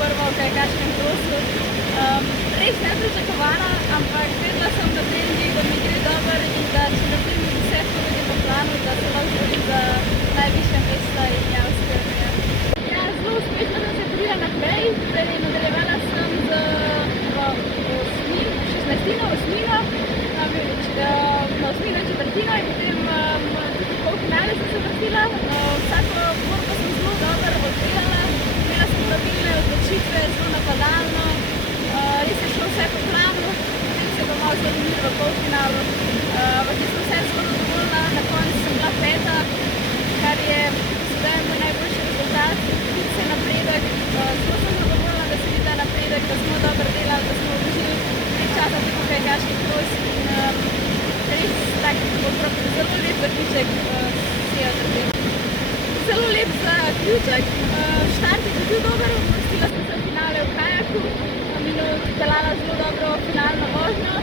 prvo v kajakaškem krosu. Res nepričakovana, ampak vedela sem na treningih, da mi gre dobro in da če naredim vse, kar je po planu, da se lahko borim za najvišja mesta in javske unije. Ja, zelo uspešno sem se borila naprej, torej nadaljevala sem z osmino, na osmino četrtino in potem tudi polfinale sem se vrstila. Vsako borbo sem zelo dobro oddelala, imela sem pravilne odločitve, zelo napadalno, res je šlo vse po planu, potem se je pa malo zlomilo v polfinalu. Ampak jaz sem vse zelo zadovoljna, na koncu sem bila peta, kar je sedaj moj najboljši rezultat, vidi se napredek, zelo sem zadovoljna, da se vidi ta napredek, da smo dobro delali, da smo vložili več časa tudi v kajakaški kros in res tak zelo lep zaključek vsega trpenja. Zelo lep zaključek, štart je bil dober, uvrstila sem se v finale v kajaku, Mino peljala zelo dobro finalno vožnjo.